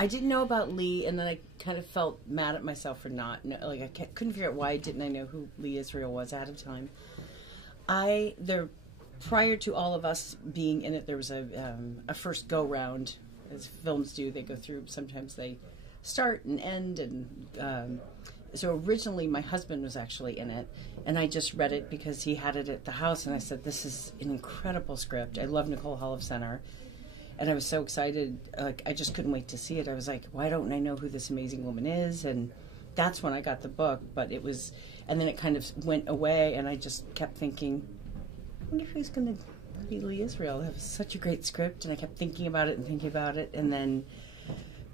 I didn't know about Lee, and then I kind of felt mad at myself for not, like, couldn't figure out why didn't I know who Lee Israel was ahead of time. Prior to all of us being in it, there was a first go-round, as films do. They go through, sometimes they start and end, and so originally my husband was actually in it, and I just read it because he had it at the house, and I said, this is an incredible script. I love Nicole Holofcener, and I was so excited. I just couldn't wait to see it. I was like, why don't I know who this amazing woman is? And that's when I got the book, but it was, and then it kind of went away, and I just kept thinking, I wonder who's going to be Lee Israel. That was such a great script, and I kept thinking about it, and then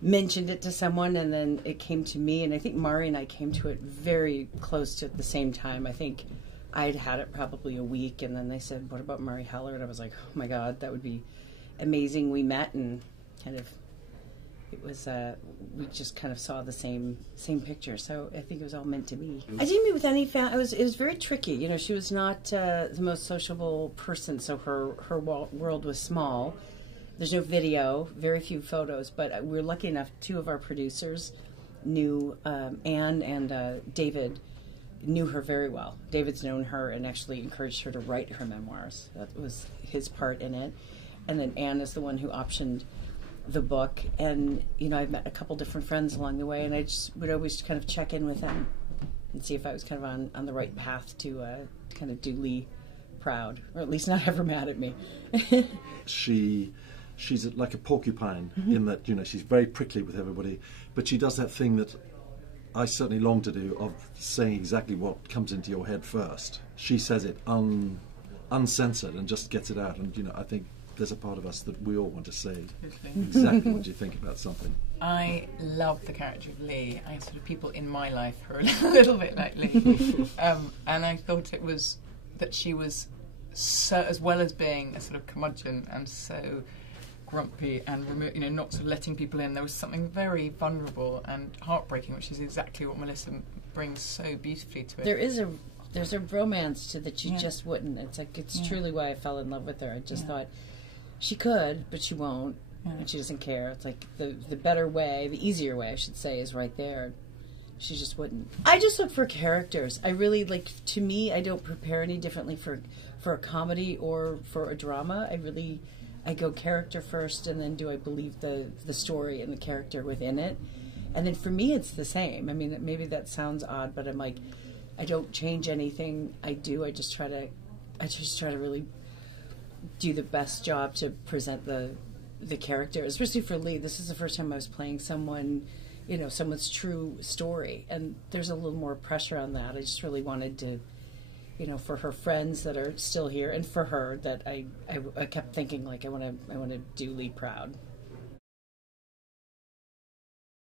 mentioned it to someone, and then it came to me, and I think Mari and I came to it very close to at the same time. I think I'd had it probably a week, and then they said, what about Mari Heller? And I was like, oh my God, that would be amazing. We met, and kind of, it was, we just kind of saw the same picture, so I think it was all meant to be. I didn't meet with any fan. It was very tricky. You know, she was not the most sociable person, so her world was small. There's no video, very few photos, but we're lucky enough, two of our producers knew, Anne and David knew her very well. David's known her and actually encouraged her to write her memoirs. That was his part in it. And then Anne is the one who optioned the book. And, you know, I've met a couple different friends along the way, and I just would always kind of check in with them and see if I was kind of on the right path to kind of do Lee proud, or at least not ever mad at me. She's like a porcupine in that, you know, she's very prickly with everybody, but she does that thing that I certainly long to do, of saying exactly what comes into your head first. She says it uncensored and just gets it out, and, you know, I think there's a part of us that we all want to say exactly what you think about something. I love the character of Lee. I sort of, people in my life who are a little bit like Lee, and I thought it was that she was so, as well as being a sort of curmudgeon and so grumpy and you know, not sort of letting people in, there was something very vulnerable and heartbreaking, which is exactly what Melissa brings so beautifully to it. There's a romance to that you just wouldn't. It's like, it's truly why I fell in love with her. I just thought she could, but she won't, and she doesn't care. It's like the better way, the easier way, I should say, is right there. She just wouldn't. I just look for characters. I really, like, to me, I don't prepare any differently for a comedy or for a drama. I go character first, and then do I believe the story and the character within it. And then for me, it's the same. I mean, maybe that sounds odd, but I'm like, I don't change anything I do. I just try to really do the best job to present the character. Especially for Lee, this is the first time I was playing someone, you know, someone's true story, and there's a little more pressure on that. I just really wanted to, you know, for her friends that are still here, and for her, that I kept thinking, like, I want to do Lee proud.